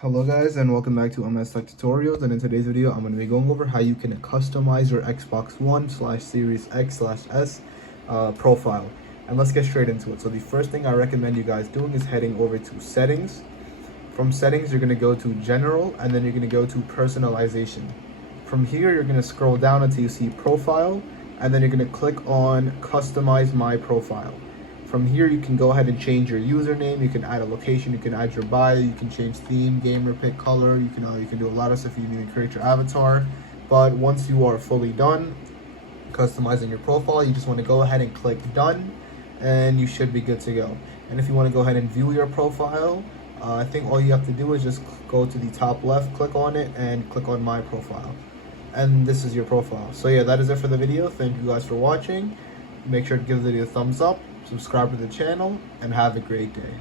Hello guys and welcome back to MS Tech Tutorials, and in today's video I'm going to be going over how you can customize your Xbox One / Series X / S profile. And let's get straight into it. So the first thing I recommend you guys doing is heading over to settings. From settings you're going to go to general, and then you're going to go to personalization. From here you're going to scroll down until you see profile, and then you're going to click on customize my profile. From here, you can go ahead and change your username. You can add a location. You can add your bio. You can change theme, gamer pick, color. You can do a lot of stuff. You need to create your avatar. But once you are fully done customizing your profile, you just want to go ahead and click done, and you should be good to go. And if you want to go ahead and view your profile, I think all you have to do is just go to the top left, click on it, and click on my profile. And this is your profile. So yeah, that is it for the video. Thank you guys for watching. Make sure to give the video a thumbs up, subscribe to the channel, and have a great day.